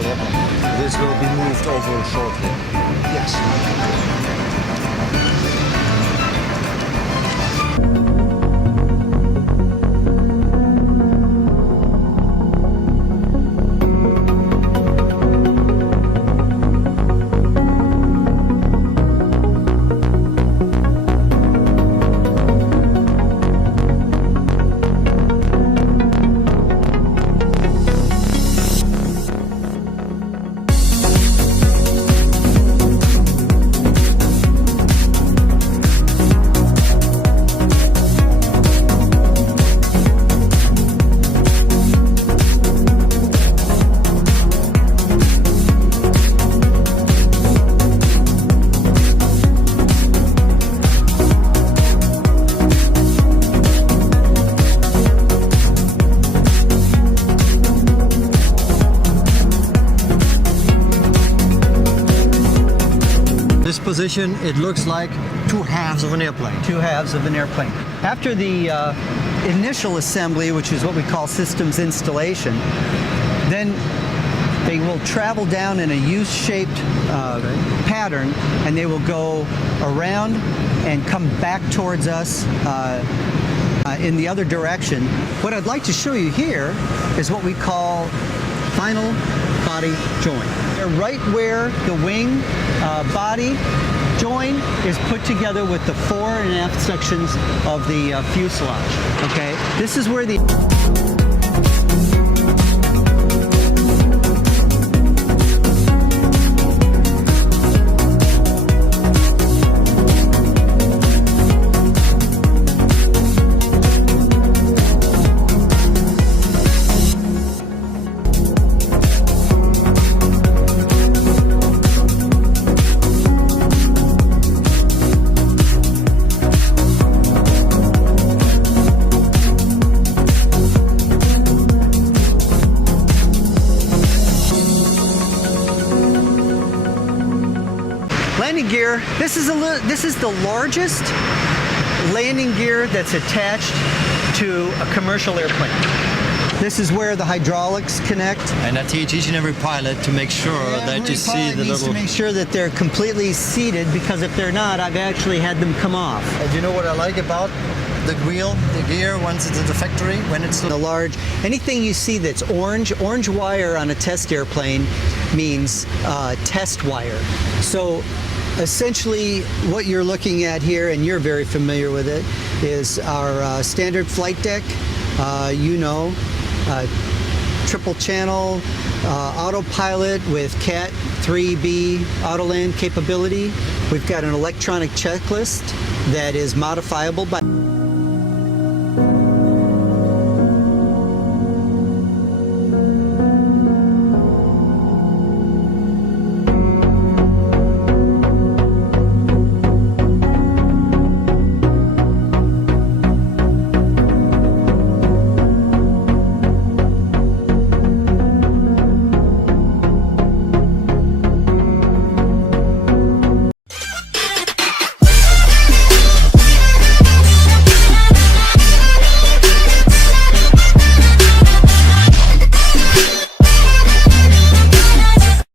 commercial airplane. This will be moved over shortly. Yes. Position, it looks like two halves of an airplane. Two halves of an airplane. After the initial assembly, which is what we call systems installation, then they will travel down in a U-shaped pattern, and they will go around and come back towards us in the other direction. What I'd like to show you here is what we call final body join. Right where the wing body join is put together with the fore and aft sections of the fuselage. Okay, this is where the gear. This is the largest landing gear that's attached to a commercial airplane. This is where the hydraulics connect. And I teach each and every pilot to make sure that you see the little... to make sure that they're completely seated, because if they're not, I've actually had them come off. And you know what I like about the wheel, the gear, once it's at the factory, when it's the large, anything you see that's orange wire on a test airplane means test wire. So essentially what you're looking at here, and you're very familiar with it, is our standard flight deck. Triple channel autopilot with Cat 3B Autoland capability. We've got an electronic checklist that is modifiable by